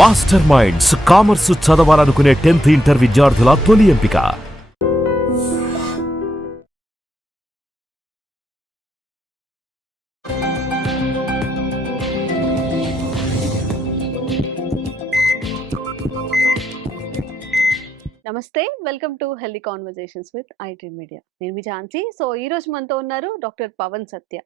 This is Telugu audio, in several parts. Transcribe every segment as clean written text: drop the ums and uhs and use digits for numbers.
మాస్టర్ మైండ్స్ కామర్స్ చదవాలనుకునే 10th ఇంటర్ విద్యార్థుల తొలి ఎంపిక. నమస్తే, welcome to healthy conversations with IT media. నేను మీ ఝాన్సీ. సో ఈ రోజు మనతో ఉన్నారు డాక్టర్ పవన్ సత్య.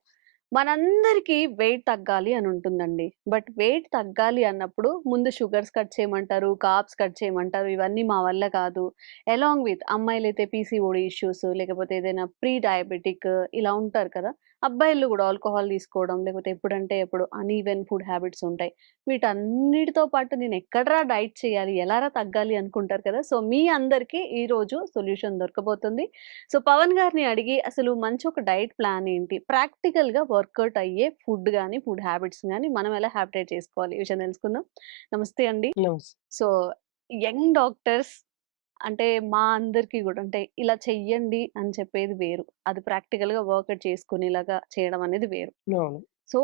మనందరికీ వెయిట్ తగ్గాలి అని ఉంటుందండి. బట్ వెయిట్ తగ్గాలి అన్నప్పుడు ముందు షుగర్స్ కట్ చేయమంటారు, కార్బ్స్ కట్ చేయమంటారు. ఇవన్నీ మా వల్ల కాదు. అలాంగ్ విత్ అమ్మాయిలైతే పీసీఓడి ఇష్యూస్, లేకపోతే ఏదైనా ప్రీ డయాబెటిక్ ఇలా ఉంటారు కదా. అబ్బాయిలు కూడా ఆల్కహాల్ తీసుకోవడం, లేకపోతే ఎప్పుడంటే ఎప్పుడు అన్‌ఈవెన్ ఫుడ్ హ్యాబిట్స్ ఉంటాయి. వీటన్నిటితో పాటు నేను ఎక్కడరా డైట్ చేయాలి, ఎలారా తగ్గాలి అనుకుంటారు కదా. సో మీ అందరికీ ఈరోజు సొల్యూషన్ దొరకబోతుంది. సో పవన్ గారిని అడిగి అసలు మంచి ఒక డైట్ ప్లాన్ ఏంటి, ప్రాక్టికల్‌గా వర్కౌట్ అయ్యే ఫుడ్ గాని, ఫుడ్ హ్యాబిట్స్ గాని మనం ఎలా హ్యాబిటేట్ చేసుకోవాలి, ఈ విషయం తెలుసుకుందాం. నమస్తే అండి. నమస్తే. సో యంగ్ డాక్టర్స్ అంటే మా అందరికీ గూడా అంటే ఇలా చెయ్యండి అని చెప్పేది వేరు. అది ప్రాక్టికల్‌గా వర్కౌట్ చేసుకునేలాగా చేయడం అనేది వేరు. అవును. సో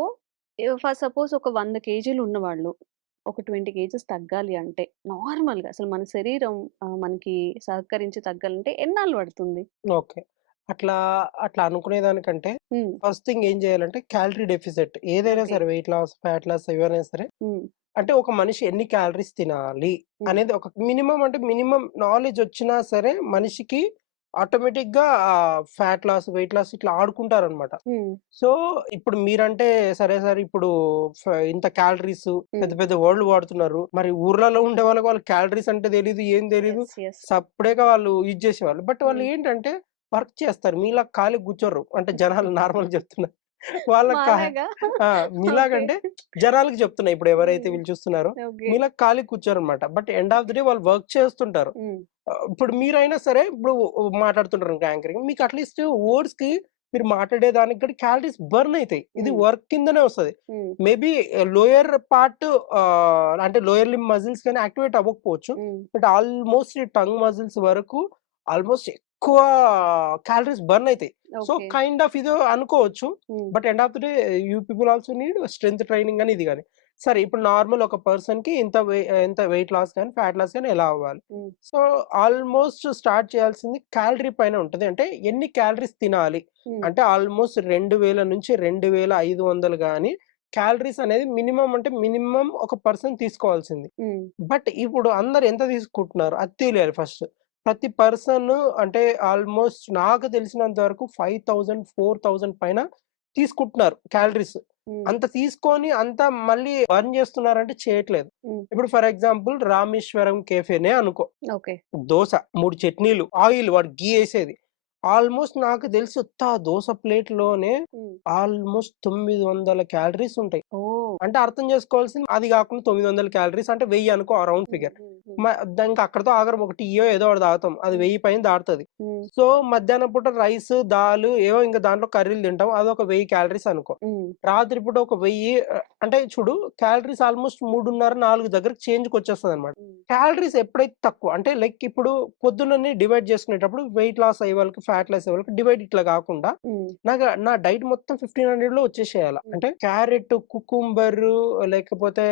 ఫర్ సపోజ్ ఒక 100 కేజీలు ఉన్నవాళ్ళు ఒక 20 కేజెస్ తగ్గాలి అంటే నార్మల్‌గా అసలు మన శరీరం మనకి సహకరించి తగ్గాలంటే ఎన్నాళ్ళు పడుతుంది? ఓకే. అట్లా అట్లా అనుకునేదానికంటే హ్మ్. ఫస్ట్ థింగ్ ఏం చేయాలంటే క్యాలరీ డెఫిసిట్ ఏదైనా ఓకే. సరే వెయిట్ లాస్, ఫ్యాట్ లాస్ ఏవైనా సరే హ్మ్. అంటే ఒక మనిషి ఎన్ని క్యాలరీస్ తినాలి హ్మ్. అనేది ఒక మినిమమ్ అంటే మినిమమ్ నాలెడ్జ్ వచ్చినా సరే మనిషికి ఆటోమేటిక్‌గా ఫ్యాట్ లాస్, వెయిట్ లాస్ ఇట్లా ఆడుకుంటారనమాట. హ్మ్. సో, ఇప్పుడు మీరంటే సరే ఇప్పుడు ఇంత క్యాలరీస్ పెద్ద హ్మ్. పెద్ద వర్డ్‌లు వాడుతున్నారు. మరి ఊర్లలో ఉండే వాళ్ళకి క్యాలరీస్ అంటే తెలీదు, ఏం తెలీదు. యెస్. యెస్. సప్పుడేగా వాళ్ళు ఇది చేసేవాళ్ళు. బట్ వాళ్ళు హ్మ్. ఏంటంటే వర్క్ చేస్తారు. మీలా ఖాళీగా కూర్చోరు. అంటే జనాలు నార్మల్‌గా చెప్తున్నా. వాళ్ళకి కా మాలాగా? ఆ! ఓకే. మీలాగంటే జనాలకి చెప్తున్నా. ఇప్పుడు ఎవరైతే హ్మ్. వీళ్ళు చూస్తున్నారో ఓకే. మీలా ఖాళీగా కూర్చోరనమాట. But end of the day వాళ్ళు వర్క్ చేస్తుంటారు. హ్మ్. ఇప్పుడు మీరైనా సరే ఇప్పుడు మాట్లాడుతుంటారు యాంకరింగ్. మీకు అట్‌లీస్ట్ వర్డ్స్‌కి మీరు మాట్లాడేదానికి కూడా క్యాలరీస్ బర్న్ అయితాయి. ఇది హ్మ్. వర్క్ కిందనే వస్తది. హ్మ్. మేబీ లోయర్ పార్ట్ అంటే లోయర్ లింబ్ మజిల్స్ గాని యాక్టివేట్ అవ్వకపోవచ్చు. హ్మ్. బట్ ఆల్‌మోస్ట్ ఈ టంగ్ మజిల్స్ వరకు ఆల్‌మోస్ట్ ఎక్కువ క్యాలరీస్ బర్న్ అయితాయి. So, okay. కైండ్ ఆఫ్ ఇది అనుకోవచ్చు. హ్మ్. But end of the day you people also need strength training అని ఇది గాని. సరే ఇప్పుడు నార్మల్ ఒక పర్సన్‌కి ఎంత వెయిట్ లాస్ గాని, ఫ్యాట్ లాస్ గాని ఎలా అవ్వాలి? హ్మ్. సో, ఆల్‌మోస్ట్ స్టార్ట్ చేయాల్సింది క్యాలరీ పైన ఉంటది. అంటే ఎన్ని క్యాలరీస్ తినాలి? హ్మ్. అంటే ఆల్‌మోస్ట్ 2000 నుంచి 2500 గాని క్యాలరీస్ అనేది మినిమమ్ అంటే మినిమమ్ ఒక పర్సన్ తీసుకోవాల్సింది. హ్మ్. బట్ ఇప్పుడు అందరూ ఎంత తీసుకుంటున్నారు? అది తెలియాలి ఫస్ట్. ప్రతి పర్సన్ అంటే ఆల్‌మోస్ట్ నాకు తెలిసినంత వరకు 5000, 4000 పైన తీసుకుంటున్నారు క్యాలరీస్. హ్మ్. అంత తీసుకొని అంత మళ్ళీ బర్న్ చేస్తున్నారంటే చేయట్లేదు. హ్మ్. ఇప్పుడు ఫర్ ఎగ్జాంపుల్ రామేశ్వరం కేఫేనే అనుకో. ఓకే. దోస, 3 చట్నీలు, ఆయిల్ వాడు ఘీ ఏసేది. ఆల్‌మోస్ట్ నాకు తెలిసి ఉత్త ఆ దోస ప్లేట్‌లోనే హ్మ్. ఆల్‌మోస్ట్ 900 క్యాలరీస్ ఉంటాయి. ఓహ్! అంటే అర్థం చేసుకోవాల్సింది అది గాకుండా 900 క్యాలరీస్ అంటే 1000 అనుకో రౌండ్ హ్మ్. ఫిగర్. హ్మ్. హ్మ్. మ దానికి అక్కడితో ఆగరు. ఒక టీయో ఏదో ఒకటి తాగుతాం. అది హ్మ్. 1000 పైన దాటుతది. హ్మ్. సో, మధ్యాహ్నం పూట రైస్, దాలు ఏవో ఇంక దాంట్లో కర్రీలు తింటాం. అదొక 1000 క్యాలరీస్ అనుకో. హ్మ్. రాత్రి పూట ఒక 1000 అంటే చూడు క్యాలరీస్ ఆల్‌మోస్ట్ 3:30, 4 దగ్గరకి చేంజ్‌కొచ్చేస్తదనమాట. హ్మ్. క్యాలరీస్ ఎప్పుడైతే తక్కువ అంటే లైక్ ఇప్పుడు పొద్దున్ననే డివైడ్ చేసుకునేటప్పుడు వెయిట్ లాస్ అయ్యే వాళ్ళకి, ఫ్యాట్ లాస్ అయ్యే వాళ్ళకి డివైడ్ ఇట్లా గాకుండా హ్మ్. నా డైట్ మొత్తం 1500లో వచ్చేసేయాల. హ్మ్. అంటే క్యారెట్, కుకుంబరు లేకపోతే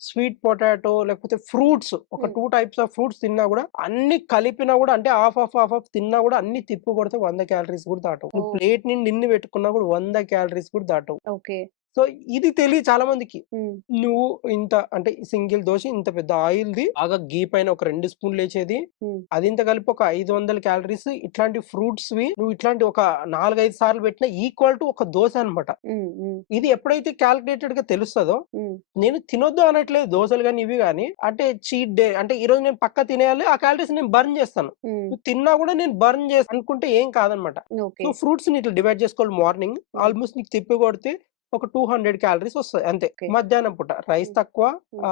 స్వీట్ పొటాటో లేకపోతే ఫ్రూట్స్ ఒక హ్మ్. 2 టైప్స్ ఆఫ్ ఫ్రూట్స్ తిన్నా గూడా అన్ని కలిపినా గూడా అంటే హాఫ్ తిన్నా గూడా అన్ని తిప్పి కొడితే 100 క్యాలరీస్ గూడా దాటవు. నువ్వు ఓహ్! ప్లేట్ నిండా ఇన్ని పెట్టుకున్నా గూడా 100 క్యాలరీస్ కూడా దాటవు. ఓకే. సో, ఇది తెలీదు చాలా మందికి. హ్మ్. నువ్వు ఇంత అంటే సింగిల్ దోస ఇంత పెద్ద ఆయిల్‌ది బాగా ఘీ పైన ఒక 2 స్పూన్‌లేసేది. హ్మ్. అదింత కలిపి ఒక 500 క్యాలరీస్ ఇట్లాంటి ఫ్రూట్స్‌వి నువ్వు ఇట్లాంటి ఒక 4, 5 సార్లు పెట్టినా ఈక్వల్ టు ఒక దోస అన్నమాట. హ్మ్. హ్మ్. ఇది ఎప్పుడైతే కాలిక్యులేటెడ్‌గా తెలుస్తదో హ్మ్. నేను తినొద్దు అనట్లేదు దోసలు గాని, ఇవి గాని. అంటే చీట్ డే అంటే ఈరోజు నేను పక్కా తినేయాలి. ఆ క్యాలరీస్ నేను బర్న్ చేస్తాను. హ్మ్. నువ్వు తిన్నా గూడా నేను బర్న్ అనుకుంటే ఏం కాదనమాట. So, okay. ఫ్రూట్స్‌ని ఇట్లా డివైడ్ చేసుకోవాలి మార్నింగ్. హ్మ్. ఆల్‌మోస్ట్ నీకు తిప్పి కొడితే ఒక 200 క్యాలరీస్ వస్తాయి అంతే. ఓకే. మధ్యాహ్నం పూట రైస్ హ్మ్. తక్కువ హ్మ్.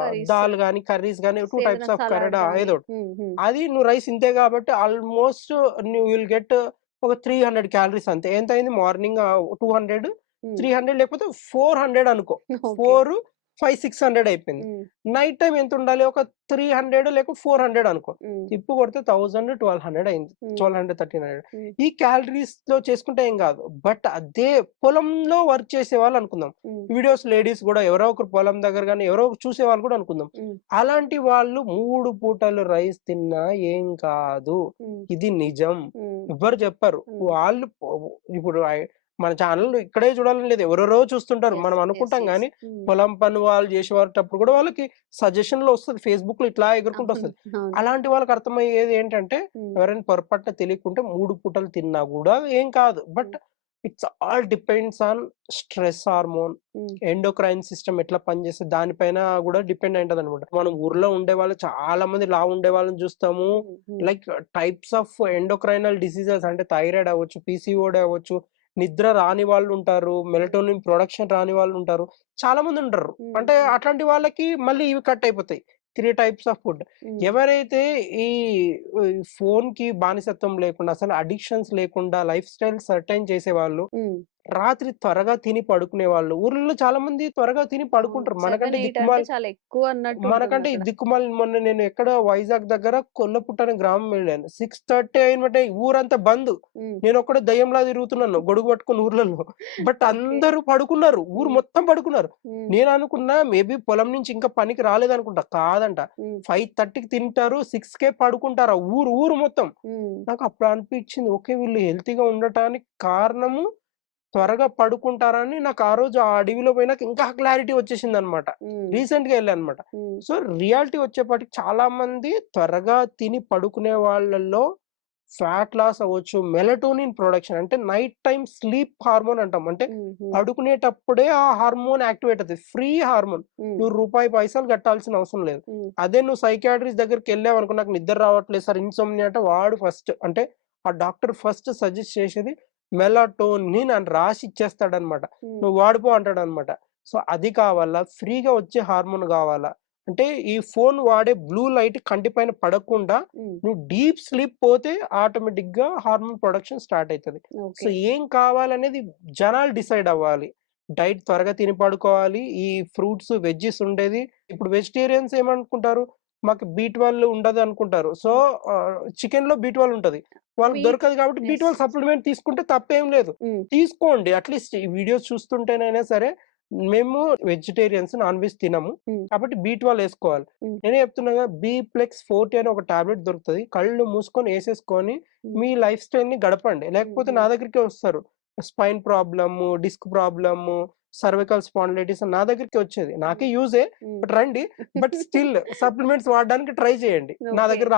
కర్రీస్, దాల్ గాని, కర్రీస్ గాని 2 ఏదైనా టైప్స్ ఆఫ్ సలాడ్ గాని. ఏదో ఒకటి. హ్మ్. హ్మ్. అది నువ్వు రైస్ ఇంతే కాబట్టి ఆల్‌మోస్ట్ నువ్వు విల్ గెట్ ఒక 300 క్యాలరీస్ అంతే. ఎంతయింది మార్నింగ్ 200, హ్మ్. 300 లేకపోతే 400 అనుకో. ఓకే. 4, 500-600 అయిపోయింది. హ్మ్. నైట్ టైమ్ ఎంత ఉండాలి? ఒక 300 లేక 400 అనుకో. హ్మ్. తిప్పి కొడితే 1000-1200 అయింది. హ్మ్. 1200-1300 హ్మ్. ఈ క్యాలరీస్‌లో చేసుకుంటే ఏం కాదు. బట్ అదే పొలంలో వర్క్ చేసేవాళ్ళు అనుకుందాం. హ్మ్. వీడియోస్ లేడీస్ కూడా ఎవరో ఒకరు పొలం దగ్గర గాని ఎవరో ఒకరు చూసేవాళ్ళు కూడా అనుకుందాం. హ్మ్. అలాంటి వాళ్ళు 3 పూటలు రైస్ తిన్నా ఏం కాదు. హ్మ్. ఇది నిజం. హ్మ్. ఎవ్వరు చెప్పరు. హ్మ్. వాళ్ళు ఇప్పుడు మన ఛానెల్ ఇక్కడే చూడాలని లేదు. ఎవరెవరో చూస్తుంటారు. యెస్. మనం యెస్. అనుకుంటాం యెస్. గానీ, హ్మ్. పొలం పని వాళ్ళు చేసేవాటప్పుడు కూడా వాళ్ళకి సజెషన్‌లో వస్తది. ఫేస్‌బుక్‌లో ఇట్లా ఎగురుకుంటూ అవును. వస్తది. అవును. అలాంటి వాళ్ళకి అర్థమయ్యేది ఏంటంటే, హ్మ్. ఎవరైనా పొరపాటున తెలియకుంటే 3 పూటలు తిన్నా గూడా ఏం కాదు. బట్ హ్మ్. It's all depends on stress hormone, హ్మ్. ఎండోక్రైన్ సిస్టమ్ ఎట్లా పనిచేస్తది దానిపైన గూడా డిపెండ్ అయింటదనమాట. మనం ఊర్లో ఉండేవాళ్ళు చాలా మంది లావుండే వాళ్ళని చూస్తాము. హ్మ్. హ్మ్. Like types of endocrinal diseases అంటే థైరాయిడ్ అవ్వచ్చు, పీసీఓడీ అవ్వచ్చు, నిద్ర రాని వాళ్ళుంటారు, మెలటోనిన్ ప్రొడక్షన్ రాని వాళ్ళుంటారు. చాలా మందుంటారు. హ్మ్. అంటే హ్మ్. అట్లాంటి వాళ్ళకి మళ్ళీ ఇవి కట్ అయిపోతాయి. 3 టైప్స్ ఆఫ్ ఫుడ్. హ్మ్. ఎవరైతే ఈ ఫోన్‌కి బానిసత్వం లేకుండా అసలు అడిక్షన్స్ లేకుండా లైఫ్ స్టైల్ సర్టైన్ చేసేవాళ్ళు హ్మ్. రాత్రి త్వరగా తిని పడుకునేవాళ్ళు. ఊర్లలో చాలా మంది త్వరగా తిని అవును. పడుకుంటారు. 7, మనకంటే 8 అంటే దిక్కుమాలి చాలా ఎక్కువ అన్నట్టు మనకంటే ఈ ఉంటుందక్కడ. దిక్కుమాలి మొన్న నేను ఎక్కడ వైజాగ్ దగ్గర కొల్లపుట్ట అనే గ్రామం వెళ్ళాను. 6:30 అయినమంటే ఊరంతా బంద్. హ్మ్. నేనొక్కడే దెయ్యంలా తిరుగుతున్నాను గొడుగు పట్టుకొని ఊర్లలో. But okay. అందరూ పడుకున్నారు. ఊరు హ్మ్. మొత్తం పడుకున్నారు. హ్మ్. నేననుకున్నా మేబీ పొలం నుంచి ఇంకా పనికి రాలేదనుకుంటా. కాదంట. హ్మ్. 5:30కి తింటారు. 6కే పడుకుంటారు. ఆ ఊరు మొత్తం. హ్మ్. నాకప్పుడు అనిపిచ్చింది. ఓకే. వీళ్ళు హెల్తీగా ఉండటానికి కారణము త్వరగా పడుకుంటారని నాకు ఆ రోజు ఆ అడవిలో పోయినాక ఇంకా క్లారిటీ వచ్చేసిందనమాట. హ్మ్. రీసెంట్‌గా ఎళ్ళాననమాట. హ్మ్. సో, రియాలిటీ వచ్చేపాటికి చాలా మంది త్వరగా తిని పడుకునే వాళ్ళలో ఫ్యాట్ లాస్ అవ్వచ్చు, మెలటోనిన్ ప్రొడక్షన్ అంటే నైట్ టైమ్ స్లీప్ హార్మోన్ అంటాం. అంటే హ్మ్. హ్మ్. పడుకునేటప్పుడే ఆ హార్మోన్ యాక్టివేట్ అవుతది. Free hormone. హ్మ్. నువ్వు రూపాయి పైసలు కట్టాల్సిన అవసరం లేదు. హ్మ్. అదే నువ్వు సైకియాట్రిస్ట్ దగ్గరికెళ్ళావనుకో నాకు నిద్ర రావట్లేదు సార్ ఇన్సోమ్నియా అంటే వాడు ఫస్ట్ అంటే ఆ డాక్టర్ ఫస్ట్ సజెస్ట్ చేసేది మెలటోనిన్ అని రాసి ఇచ్చేస్తాడన్నమాట. హ్మ్. నువ్వు వాడిపో అంటాడన్నమాట. సో, అది కావాలా? ఫ్రీగా వచ్చే హార్మోన్ గావాలా? అంటే ఈ ఫోన్ వాడే బ్లూ లైట్ కంటి పైన పడకుండా హ్మ్. నువ్వు డీప్ స్లీప్ పోతే ఆటోమేటిక్‌గా హార్మోన్ ప్రొడక్షన్ స్టార్ట్ అయితది. So, okay. ఏం కావాలనేది జనాలు డిసైడ్ అవ్వాలి. డైట్ త్వరగా తిని పడుకోవాలి. ఈ ఫ్రూట్స్, వెజ్జీస్ ఉండేది. ఇప్పుడు వెజిటేరియన్స్ ఏమనుకుంటారు? మాకు బి12 ఉండదనుకుంటారు. సో, హ్మ్. చికెన్‌లో బి12 ఉంటది. వాళ్ళకి వీట్ దొరకదు కాబట్టి యెస్. బి12 సప్లిమెంట్ తీసుకుంటే తప్పేం లేదు. హ్మ్. తీసుకోండి. అట్‌లీస్ట్ ఈ వీడియోస్ చూస్తుంటేనైనా సరే, మేము వెజిటేరియన్స్ నాన్ వెజ్ తినము. హ్మ్. కాబట్టి బి12 ఏసుకోవాలి. హ్మ్. నేనే చెప్తున్నా కదా! బి-ప్లెక్స్ 40 అని ఒక టాబ్లెట్ దొరుకుతది. కళ్ళు మూసుకొని ఏసేసుకొని హ్మ్. మీ లైఫ్ స్టైల్‌ని గడపండి. హ్మ్. లేకపోతే నా హ్మ్. దగ్గరికే వస్తారు. Spine problem, disc problem, cervical spondylitis అని నా దగ్గరికే వచ్చేది. నాకే హ్మ్. యూజే. హ్మ్. బట్ రండి. బట్ స్టిల్ సప్లిమెంట్స్ వాడడానికి ట్రై చేయండి. నా ఓకే. దగ్గర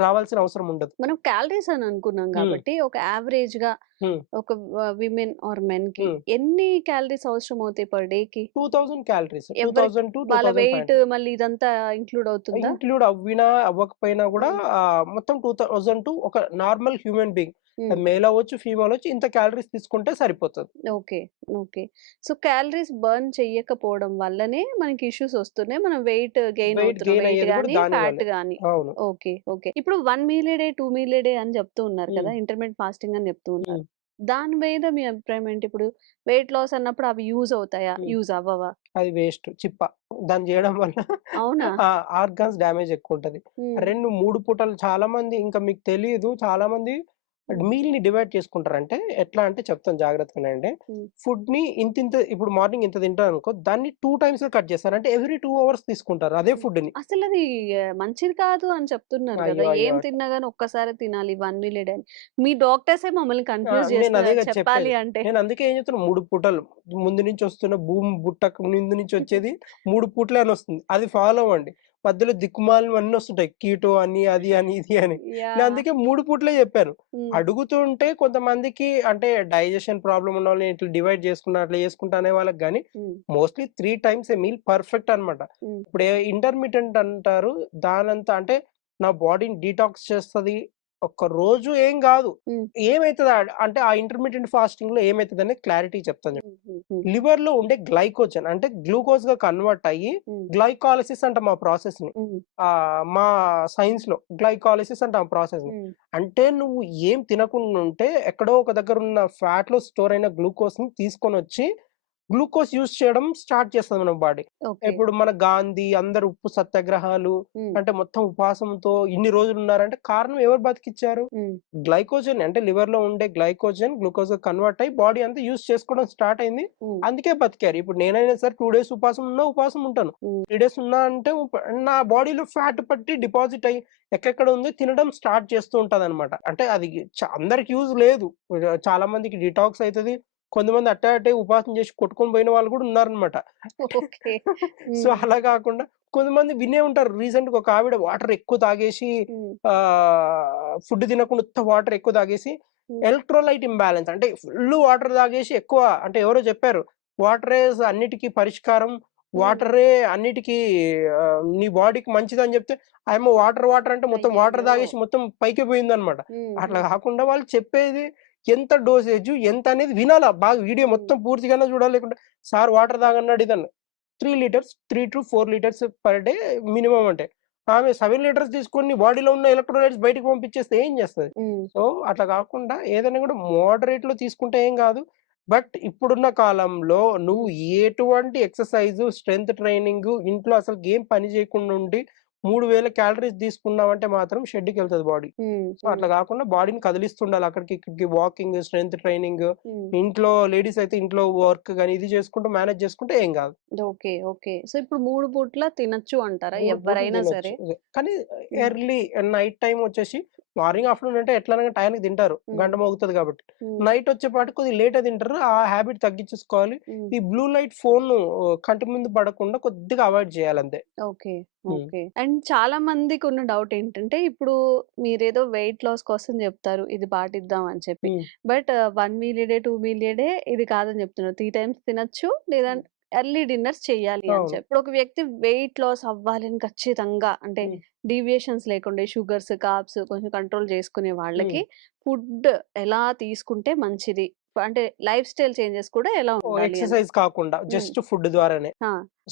రావాల్సిన అవసరం ఉండదు. మనం క్యాలరీస్ అని అనుకున్నాం హ్మ్. కాబట్టి ఒక యావరేజ్‌గా హ్మ్. ఒక విమెన్ ఆర్ మెన్‌కి హ్మ్. ఎన్ని క్యాలరీస్ అవసరం అవుతాయి పర్ డేకి? 2000 క్యాలరీస్. ఎవరికి 2000-2500 వాళ్ళ వెయిట్ మళ్ళీ ఇదంతా ఇంక్లూడ్ అవుతుందా? ఇంక్లూడ్ అవ్వినా, అవ్వకపోయినా గూడా హ్మ్. మొత్తం 2000 టు ఒక నార్మల్ హ్యూమన్ బీయింగ్ హ్మ్. అది మేల్ అవ్వచ్చు, ఫీమేల్ అవ్వచ్చు. ఇంత క్యాలరీస్ తీసుకుంటే సరిపోతది. Okay. Okay. So, calories burn చెయ్యకపోవడం వల్లనే మనకి ఇష్యూస్ వస్తున్నాయి. మనం వెయిట్ గెయిన్ వెయిట్ అవుతున్నాం. గెయిన్ వెయిట్ అయ్యేది గూడా గాని, దాని ఫ్యాట్ వల్లే. గాని. అవును. ఓకే. ఓకే. ఇప్పుడు 1 meal a day, 2 meal a day అని చెప్తూ ఉన్నారు హ్మ్. కదా! ఇంటర్మిటెంట్ ఫాస్టింగ్ అని చెప్తూ ఉన్నారు. హ్మ్. దాని మీద మీ అభిప్రాయం ఏంటి? ఇప్పుడు వెయిట్ లాస్ అన్నప్పుడు అవి యూజ్ అవుతాయా? హ్మ్. యూజ్ అవ్వవా? అది వేస్ట్. చిప్ప. దాన్ని జేయడం వల్ల అవునా? ఆర్గాన్స్ డ్యామేజ్ ఎక్కువుంటది. హ్మ్. 2, 3 పూటలు చాలా మంది ఇంకా మీకు తెలీదు చాలా మంది హ్మ్. మీల్‌ని డివైడ్ చేసుకుంటారు. అంటే ఎట్లా అంటే చెప్తాను జాగ్రత్తగా వినండి. హ్మ్. ఫుడ్‌ని ఇంతింత ఇప్పుడు మార్నింగ్ ఇంత తింటారనుకో దాన్ని 2 టైమ్స్‌గా కట్ చేస్తారు. అంటే ఎవ్రీ 2 అవర్స్ తీసుకుంటారు అదే హ్మ్. ఫుడ్‌ని. అసలది మంచిది కాదు అని చెప్తున్నారు గదా! అయ్యో! ఏం అయ్యో! తిన్నా గాని ఒక్కసారే తినాలి 1 మీల్ ఏ డే అని. మీ డాక్టర్సే మమ్మల్ని కన్‌ఫ్యూజ్ నేనదే చేస్తున్నారు గదా చెప్పాలి చెప్పేది. అంటే. నేనందుకే ఏం చెప్తున్నా 3 పూటలు ముందు నుంచి వస్తున్న భూమి బుట్టకు ముందు నుంచి వచ్చేది 3 పూటలే అనొస్తుంది. అది ఫాలో అవ్వండి. మధ్యలో దిక్కుమాలినవన్నీ వస్తుంటాయి. కీటో అని, అది అని, ఇది అని. నేను యాహ్! అందుకే 3 పూటలే చెప్పాను. హ్మ్. అడుగుతుంటే కొంతమందికి అంటే డైజెషన్ ప్రాబ్లమ్ ఉన్నోళ్ళని ఇట్లా డివైడ్ చేసుకున్నా, అట్లా చేసుకుంటా అనే వాళ్ళకి గాని హ్మ్. మోస్ట్‌లీ 3 టైమ్స్ ఏ మీల్ పర్ఫెక్ట్ అన్నమాట. హ్మ్. ఇప్పుడు ఇంటర్మిటెంట్ అంటారు. దానంతా అంటే నా బాడీని డీటాక్స్ చేస్తది. ఒక్క రోజు ఏం గాదు. హ్మ్. ఏమైతది అంటే ఆ ఇంటర్మిటెంట్ ఫాస్టింగ్‌లో ఏమైతదనేది క్లారిటీ చెప్తాను. హ్మ్. హ్మ్. హ్మ్. లివర్‌లో ఉండే గ్లైకోజన్ అంటే గ్లూకోజ్‌గా కన్వర్ట్ అయ్యి హ్మ్. గ్లైకాలిసిస్ అంటాం ఆ ప్రాసెస్‌ని. హ్మ్. మా సైన్స్‌లో గ్లైకాలిసిస్ అంటాం ఆ ప్రాసెస్‌ని. హ్మ్. అంటే నువ్వు ఏం తినకుండా ఉంటే ఎక్కడో ఒక దగ్గర ఉన్న ఫ్యాట్‌లో స్టోర్ అయిన గ్లూకోజ్‌ని తీసుకొనొచ్చి గ్లూకోజ్ యూజ్ చేయడం స్టార్ట్ చేస్తుంది మన బాడీ. ఓకే. ఇప్పుడు మన గాంధీ అందరు ఉప్పు సత్యాగ్రహాలు అంటే మొత్తం ఉపవాసంతో ఇన్ని రోజులు ఉన్నారంటే కారణం ఎవరు బతికిచ్చారు? గ్లైకోజన్ అంటే లివర్ లో ఉండే గ్లైకోజన్ గ్లూకోజ్ కన్వర్ట్ అయ్యి బాడీ అంతా యూజ్ చేసుకోవడం స్టార్ట్ అయింది. అందుకే బతికారు. ఇప్పుడు నేనైనా సరే 2 days ఉపవాసం ఉంటాను. 3 days ఉన్నా అంటే నా బాడీలో ఫ్యాట్ పట్టి డిపాజిట్ అయ్యి ఎక్కడెక్కడ ఉంది తినడం స్టార్ట్ చేస్తూ ఉంటది అనమాట. అంటే అది అందరికి యూజ్ లేదు. చాలా మందికి డిటాక్స్ అవుతుంది. కొంతమంది అట్టే ఉపవాసం చేసి కొట్టుకొని పోయిన వాళ్ళు కూడా ఉన్నారనమాట. ఓకే. సో అలా కాకుండా కొంతమంది వినే ఉంటారు. రీసెంట్ గా ఒక ఆవిడ వాటర్ ఎక్కువ తాగేసి ఫుడ్ తినకుండా వాటర్ ఎక్కువ తాగేసి ఎలక్ట్రోలైట్ ఇంబ్యాలెన్స్ అంటే ఫుల్ వాటర్ తాగేసి ఎక్కువ అంటే ఎవరో చెప్పారు వాటరే అన్నిటికీ పరిష్కారం, వాటరే అన్నిటికీ నీ బాడీకి మంచిది అని చెప్తే ఆయమ్మ వాటర్ అంటే మొత్తం వాటర్ తాగేసి మొత్తం పైకి పోయింది అనమాట. అట్లా కాకుండా వాళ్ళు చెప్పేది ఎంత డోసేజ్ ఎంత అనేది వినాలా బాగా వీడియో మొత్తం పూర్తిగానే చూడాలి. లేకుంటే సార్ వాటర్ తాగన్నాడు ఇదన్న 3 liters 3 to 4 liters per day minimum. అంటే ఆమె 7 liters తీసుకొని బాడీలో ఉన్న ఎలక్ట్రోలైట్స్ బయటకు పంపించేస్తే ఏం చేస్తుంది? సో అట్లా కాకుండా ఏదైనా కూడా మోడరేట్ లో తీసుకుంటే ఏం కాదు. బట్ ఇప్పుడున్న కాలంలో నువ్వు ఎటువంటి ఎక్సర్సైజ్ స్ట్రెంత్ ట్రైనింగ్ ఇంట్లో అసలు ఏం పని చేయకుండా ఉండి 3000 క్యాలరీస్ తీసుకున్నావంటే మాత్రం షెడ్కి వెళ్తుంది బాడీ. సో అట్లా కాకుండా బాడీని కదిలిస్తుండాలి అక్కడికి ఇక్కడికి, వాకింగ్ స్ట్రెంత్ ట్రైనింగ్. ఇంట్లో లేడీస్ అయితే ఇంట్లో వర్క్ గానీ ఇది చేసుకుంటూ మేనేజ్ చేసుకుంటే ఏం కాదు. ఓకే. ఓకే. సో ఇప్పుడు 3 పూట్ల తినొచ్చు అంటారా 3 పూటలు ఎవరైనా తినొచ్చు. సరే? కానీ ఎర్లీ నైట్ టైం వచ్చేసి మార్నింగ్ ఆఫ్టర్నూన్ అంటే ఎట్లా టైంకి తింటారు, గంట మోగుతుంది కాబట్టి. నైట్ వచ్చేపాటి కొద్దిగా లేట్ తింటారు. ఆ హ్యాబిట్ తగ్గించేసుకోవాలి. ఈ బ్లూ లైట్ ఫోన్ కంటి ముందు పడకుండా కొద్దిగా అవాయిడ్ చేయాలి అంతే. ఓకే. ఓకే. అండ్ చాలా మందికి ఉన్న డౌట్ ఏంటంటే ఇప్పుడు మీరేదో వెయిట్ లాస్ కోసం చెప్తారు ఇది పాటిద్దాం అని చెప్పి. But 1 meal a day 2 meal a day ఇది కాదని చెప్తున్నారు. 3 times తినొచ్చు లేదా ఎర్లీ డిన్నర్స్ చెయ్యాలి అని చెప్పి. ఇప్పుడు ఒక వ్యక్తి వెయిట్ లాస్ అవ్వాలని ఖచ్చితంగా అంటే డీవియేషన్స్ లేకుండా షుగర్స్, కార్బ్స్ కొంచెం కంట్రోల్ చేసుకునే వాళ్ళకి ఫుడ్ ఎలా తీసుకుంటే మంచిది? అంటే లైఫ్ స్టైల్ చేంజెస్ కూడా ఎలా ఉండాలి అని? ఎక్సర్సైజ్ కాకుండా జస్ట్ ఫుడ్ ద్వారానే.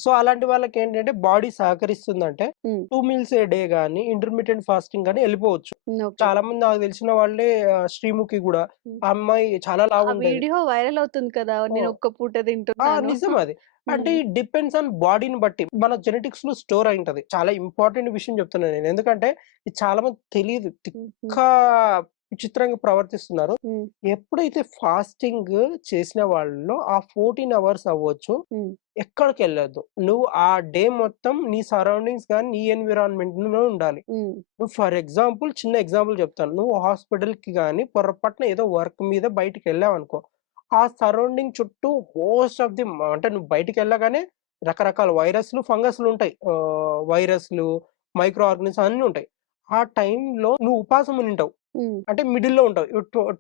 సో అలాంటి వాళ్ళకి ఏంటంటే బాడీ సహకరిస్తుందంటే 2 meals a day గానీ ఇంటర్మీడియట్ ఫాస్టింగ్ గానీ వెళ్ళిపోవచ్చు. ఓకే. చాలా మంది నాకు తెలిసిన వాళ్ళే శ్రీముఖి కూడా ఆ అమ్మాయి చాలా లావు ఆ ఉండేది. వీడియో వైరల్ అవుతుంది కదా! నేను ఒక్క పూట తింటున్నాను. నిజం అది. అంటే ఈ డిపెండ్స్ ఆన్ బాడీని బట్టి మన జెనెటిక్స్ లో స్టోర్ అయి ఉంటది. చాలా ఇంపార్టెంట్ విషయం చెప్తున్నాను నేను. ఎందుకంటే ఇది చాలా మంది తెలియదు, తిక్క విచిత్రంగా ప్రవర్తిస్తున్నారు. ఎప్పుడైతే ఫాస్టింగ్ చేసిన వాళ్ళలో ఆ 14 hours అవ్వచ్చు ఎక్కడికి వెళ్ళొద్దు. నువ్వు ఆ డే మొత్తం నీ సరౌండింగ్స్ కానీ నీ ఎన్విరాన్మెంట్ లో ఉండాలి. నువ్వు ఫర్ ఎగ్జాంపుల్ చిన్న ఎగ్జాంపుల్ చెప్తాను. నువ్వు హాస్పిటల్ కి కానీ పొరపాటున ఏదో వర్క్ మీద బయటికి వెళ్ళావు అనుకో, ఆ సరౌండింగ్ చుట్టూ మోస్ట్ ఆఫ్ ది అంటే నువ్వు బయటికి వెళ్ళగానే రకరకాల వైరస్లు ఫంగస్లు ఉంటాయి. వైరస్లు మైక్రో ఆర్గనిజమ్స్ అన్ని ఉంటాయి. ఆ టైంలో నువ్వు ఉపాసం ఉంటావు అంటే మిడిల్ లో ఉంటావు.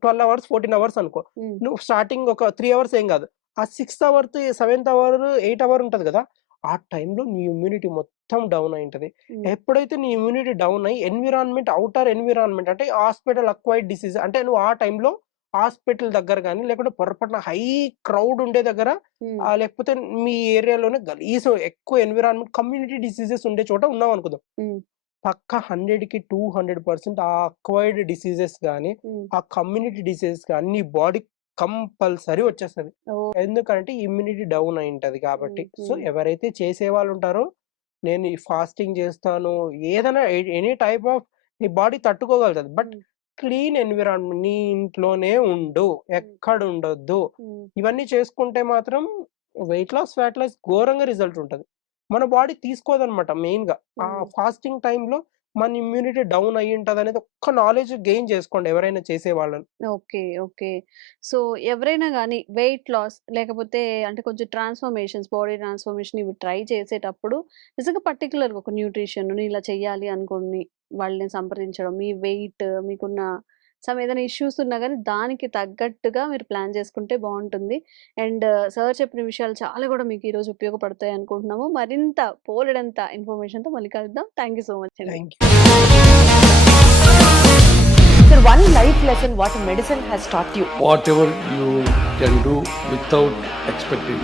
12 hours 14 hours అనుకో. నువ్వు స్టార్టింగ్ ఒక 3 hours ఏం కాదు. ఆ 6th hour 7th hour 8th hour ఉంటది కదా, ఆ టైంలో నీ ఇమ్యూనిటీ మొత్తం డౌన్ అయి ఉంటది. ఎప్పుడైతే నీ ఇమ్యూనిటీ డౌన్ అయ్యి ఎన్విరాన్మెంట్ అవుటర్ ఎన్విరాన్మెంట్ అంటే హాస్పిటల్ అక్వైర్డ్ డిసీజ్ అంటే నువ్వు ఆ టైంలో హాస్పిటల్ దగ్గర కానీ లేకుంటే పొరపాటున హై క్రౌడ్ ఉండే దగ్గర లేకపోతే మీ ఏరియాలోనే గలీజ్ ఎక్కువ ఎన్విరాన్మెంట్ కమ్యూనిటీ డిసీజెస్ ఉండే చోట ఉన్నావు అనుకుందాం, పక్క 100కి 200% ఆ అక్వైర్డ్ డిసీజెస్ కానీ ఆ కమ్యూనిటీ డిసీజెస్ కానీ నీ బాడీ కంపల్సరీ వచ్చేస్తుంది. ఎందుకంటే ఇమ్యూనిటీ డౌన్ అయి ఉంటది కాబట్టి. సో ఎవరైతే చేసే వాళ్ళు ఉంటారో నేను ఈ ఫాస్టింగ్ చేస్తాను ఏదైనా ఎనీ టైప్ ఆఫ్ నీ బాడీ తట్టుకోగలుగుతుంది. బట్ క్లీన్ ఎన్విరాన్మెంట్ నీ ఇంట్లోనే ఉండు, ఎక్కడ ఉండొద్దు. ఇవన్నీ చేసుకుంటే మాత్రం వెయిట్ లాస్ ఫ్యాట్ లాస్ ఘోరంగా రిజల్ట్ ఉంటది. మన బాడీ తీసుకోదనమాట మెయిన్ గా. ఆ ఫాస్టింగ్ టైంలో మన ఇమ్యూనిటీ డౌన్ అయ్యి ఉంటది అనేది ఒక్క నాలెడ్జ్ గెయిన్ చేసుకోండి ఎవరైనా చేసే వాళ్ళని. ఓకే. ఓకే. సో ఎవరైనా గానీ వెయిట్ లాస్ లేకపోతే అంటే కొంచెం ట్రాన్స్‌ఫర్మేషన్స్, బాడీ ట్రాన్స్‌ఫర్మేషన్ ఇవి ట్రై చేసేటప్పుడు నిజంగా పర్టిక్యులర్‌గా ఒక న్యూట్రిషన్ నేను ఇలా చేయాలి అనుకోని వాళ్ళని సంప్రదించడం, మీ వెయిట్ మీకున్న ఏదైనా ఇష్యూస్ ఉన్నా గానీ దానికి తగ్గట్టుగా మీరు ప్లాన్ చేసుకుంటే బావుంటుంది. అండ్ సార్ చెప్పిన విషయాలు చాలా కూడా మీకు ఈరోజు ఉపయోగపడతాయి అనుకుంటున్నాము. మరింత బోలెడంత ఇన్ఫర్మేషన్‌తో మళ్ళీ కలుద్దాం. థాంక్ యూ సో మచ్ అండి. Thank you. Sir, one life lesson what medicine has taught you. Whatever you can do without expecting.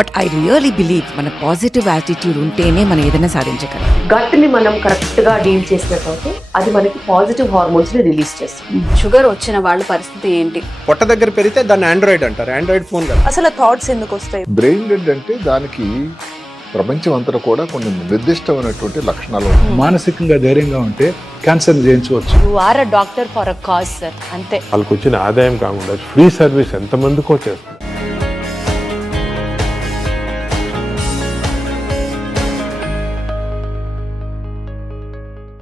But I really believe మన పాజిటివ్ యాటిట్యూడ్ ఉంటేనే మనం ఏదైనా సాధించగలం. గట్ ని మనం కరెక్ట్ గా డీల్ చేసినట్లయితే అది మనకి పాజిటివ్ హార్మోన్స్ ని రిలీజ్ చేస్తుంది. షుగర్ వచ్చిన వాళ్ళ పరిస్థితి ఏంటి? పొట్ట దగ్గర పెరిగితే దాన్ని ఆండ్రాయిడ్ అంటారు, ఆండ్రాయిడ్ ఫోన్ కదా. అసలు థాట్స్ ఎందుకు వస్తాయి? బ్రెయిన్ డెడ్ అంటే దానికి ప్రపంచం అంతా కూడా కొన్ని నిర్దిష్టమైనటువంటి లక్షణాలు ఉంటాయి. మానసికంగా ధైర్యంగా ఉంటే క్యాన్సర్ జయించవచ్చు. You are a doctor for a cause sir, అంతే. వాళ్ళకి వచ్చిన ఆదాయం కాకుండా ఫ్రీ సర్వీస్ ఎంతమందికో చేస్తుంది.